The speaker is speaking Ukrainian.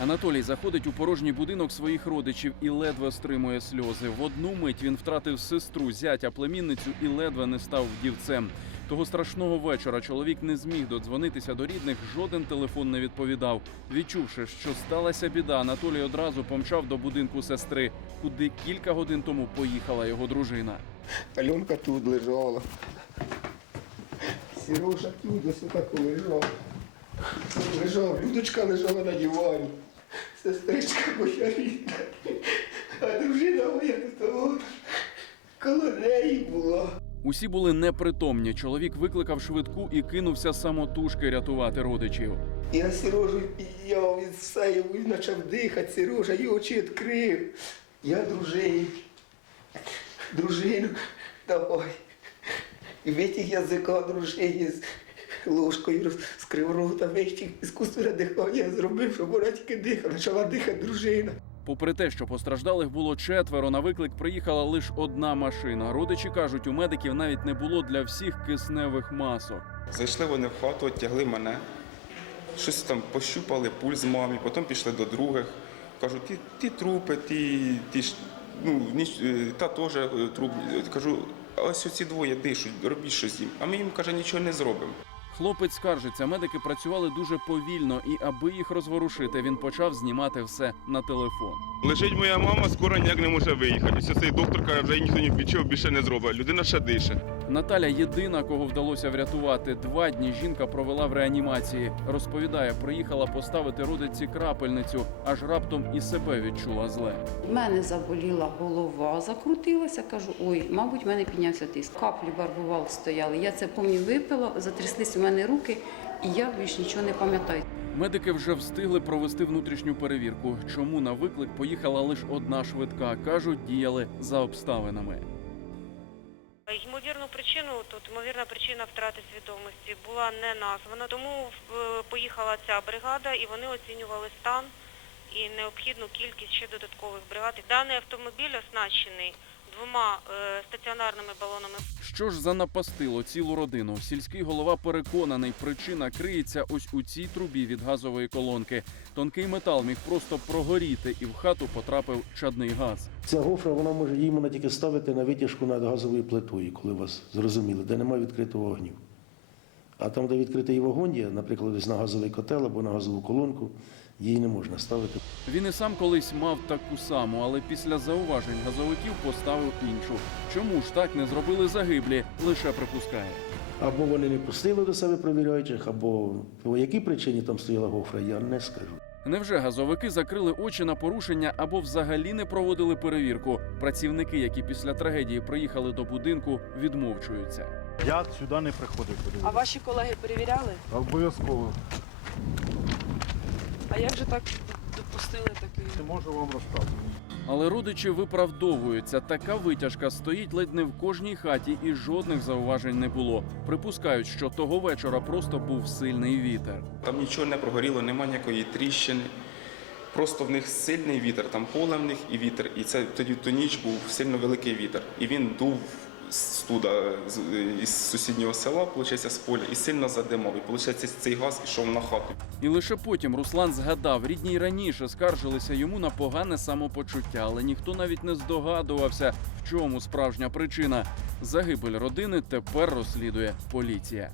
Анатолій заходить у порожній будинок своїх родичів і ледве стримує сльози. В одну мить він втратив сестру, зятя, племінницю і ледве не став вдівцем. Того страшного вечора чоловік не зміг додзвонитися до рідних, жоден телефон не відповідав. Відчувши, що сталася біда, Анатолій одразу помчав до будинку сестри, куди кілька годин тому поїхала його дружина. Альонка тут лежала. Сережа тут ось отако лежав. Лежав, Людочка лежала на дивані. Сестричка моя рідна. А дружина моя тут от коло неї була. Усі були непритомні. Чоловік викликав швидку і кинувся самотужки рятувати родичів. Я Сережу підняв, він все, він почав дихати, Сережа, і очі відкрив. Я дружині. Дружину, давай. І витяг язика дружині з ложкою, роз- скрив рота, витяг іскусственне дихання зробив, щоб вона тільки дихала, почала дихати дружина. Попри те, що постраждалих було четверо, на виклик приїхала лише одна машина. Родичі кажуть, у медиків навіть не було для всіх кисневих масок. Зайшли вони в хату, тягли мене, щось там пощупали, пульс мамі, потім пішли до других. Кажуть, ті, ті трупи, ті, ті ж, ну, ніч, е, та теж е, труп. Кажу, ось оці двоє дишуть, робіть щось їм. А ми їм каже, нічого не зробимо. Хлопець скаржиться, медики працювали дуже повільно, і аби їх розворушити, він почав знімати все на телефон. Лежить моя мама, скоро ніяк не може виїхати. Цей докторка вже ніхто нічого більше не зробить. Людина ще дише. Наталя єдина, кого вдалося врятувати. Два дні жінка провела в реанімації. Розповідає, приїхала поставити родиці крапельницю, аж раптом і себе відчула зле. У мене заболіла голова, закрутилася, кажу, ой, мабуть, в мене піднявся тиск. Каплі барбувал стояли. Я це пам'ятаю, випила, затряслись у мене руки, і я більш нічого не пам'ятаю. Медики вже встигли провести внутрішню перевірку. Чому на виклик поїхала лише одна швидка? кажуть, діяли за обставинами. Ймовірну причину, тут ймовірна причина втрати свідомості була не названа, тому е, поїхала ця бригада і вони оцінювали стан і необхідну кількість ще додаткових бригад. Даний автомобіль оснащений двома е, стаціонарними балонами Що ж занапастило цілу родину? Сільський голова переконаний, причина криється ось у цій трубі від газової колонки. Тонкий метал міг просто прогоріти, і в хату потрапив чадний газ. Ця гофра вона може її можна тільки ставити на витяжку над газовою плитою, коли вас зрозуміли, де немає відкритого вогню. А там, де відкритий вогонь є, наприклад, десь на газовий котел або на газову колонку, її не можна ставити. Він і сам колись мав таку саму, але після зауважень газовиків поставив іншу. Чому ж так не зробили загиблі? Лише припускає. Або вони не пустили до себе провіряючих, або по якій причині там стояла гофра, я не скажу. Невже газовики закрили очі на порушення або взагалі не проводили перевірку? Працівники, які після трагедії приїхали до будинку, відмовчуються. Я сюди не приходив А ваші колеги перевіряли? Обов'язково. А як же так допустили такий? Не можу вам розказати. Але родичі виправдовуються. Така витяжка стоїть ледь не в кожній хаті, і жодних зауважень не було. Припускають, що того вечора просто був сильний вітер. Там нічого не прогоріло, нема ніякої тріщини. Просто в них сильний вітер, там поле в них і вітер. І це тоді ту ніч був сильно великий вітер. І він дув з- із сусіднього села, виходить, з поля, і сильно задимав. І виходить, цей газ ішов на хату. І лише потім Руслан згадав, рідні раніше скаржилися йому на погане самопочуття, але ніхто навіть не здогадувався, в чому справжня причина. Загибель родини тепер розслідує поліція.